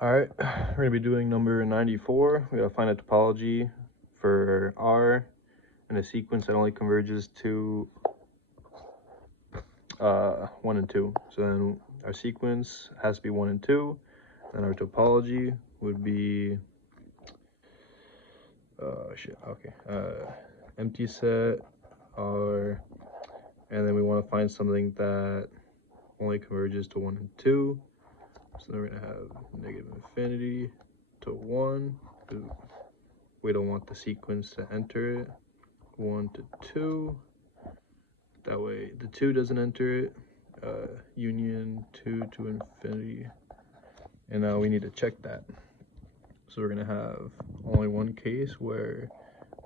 All right, we're gonna be doing number 94. We gotta find a topology for R in a sequence that only converges to 1 and 2. So then our sequence has to be 1 and 2, and our topology would be empty set R, and then we want to find something that only converges to 1 and 2. So then we're gonna have negative infinity to 1, because we don't want the sequence to enter it. 1 to 2. That way the 2 doesn't enter it. Union 2 to infinity. And now we need to check that. So we're gonna have only one case where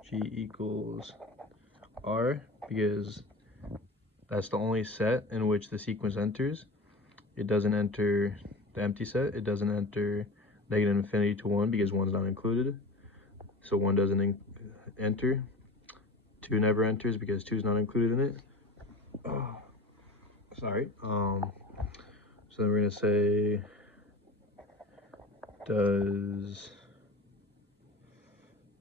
G equals R, because that's the only set in which the sequence enters. It doesn't enter the empty set. It doesn't enter negative infinity to 1 because 1 is not included. So 1 doesn't enter. 2 never enters because 2 is not included in it. Sorry. So then we're gonna say, does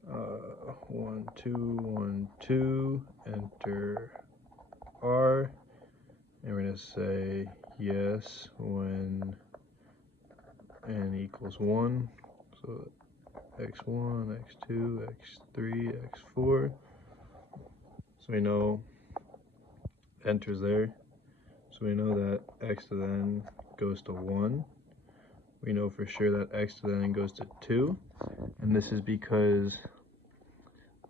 1 2 1 2 enter R? And we're gonna say yes when n equals 1. So x1, x2, x3, x4. So we know enters there. So we know that x to the n goes to 1. We know for sure that x to the n goes to 2. And this is because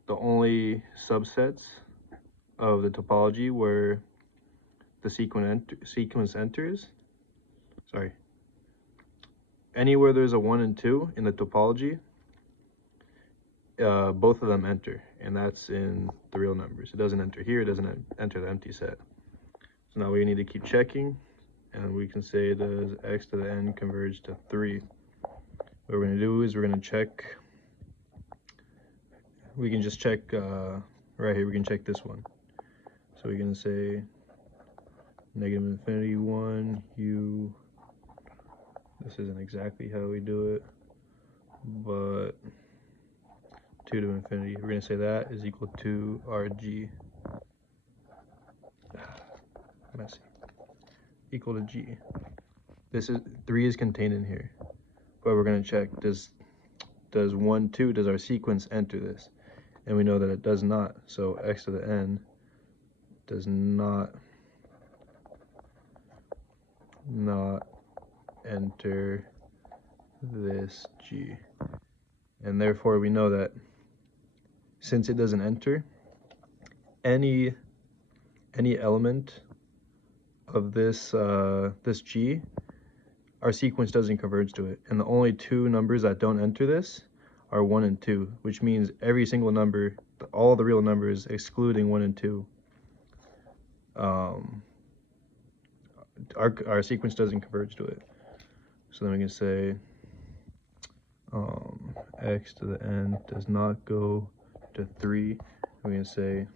the only subsets of the topology where the sequence enters, anywhere there's a 1 and 2 in the topology, both of them enter, and that's in the real numbers. It doesn't enter here, it doesn't enter the empty set. So now we need to keep checking, and we can say, does x to the n converge to 3? What we're going to do is we're going to check, we can just check right here, we can check this one. So we can say negative infinity 1, u, this isn't exactly how we do it, but 2 to infinity, we're going to say that is equal to rg, messy, equal to g. This is 3 is contained in here, but we're going to check, does 1 2, does our sequence enter this? And we know that it does not. So x to the n does not enter this g, and therefore we know that since it doesn't enter any element of this this g, our sequence doesn't converge to it, and the only two numbers that don't enter this are 1 and 2, which means every single number, all the real numbers excluding 1 and 2, our sequence doesn't converge to it. So then we can say x to the n does not go to 3. We can say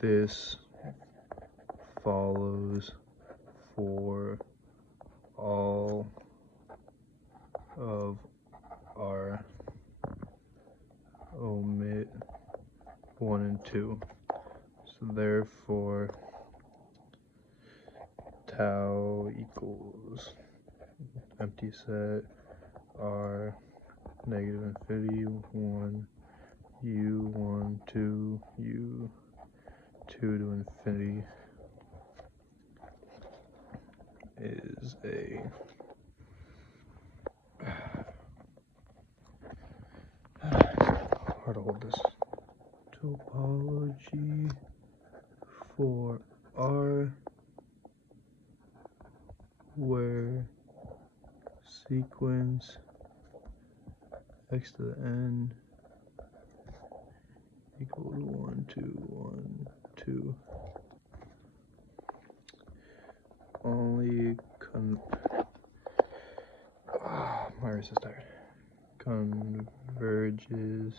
this follows for all of our omit 1 and 2. So therefore tau equals empty set r negative infinity 1 u 1 2 u 2 to infinity is a hard to hold this topology for R where sequence x to the n equals 1 2 1 2 only my wrist is tired, converges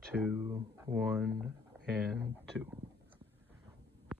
to 1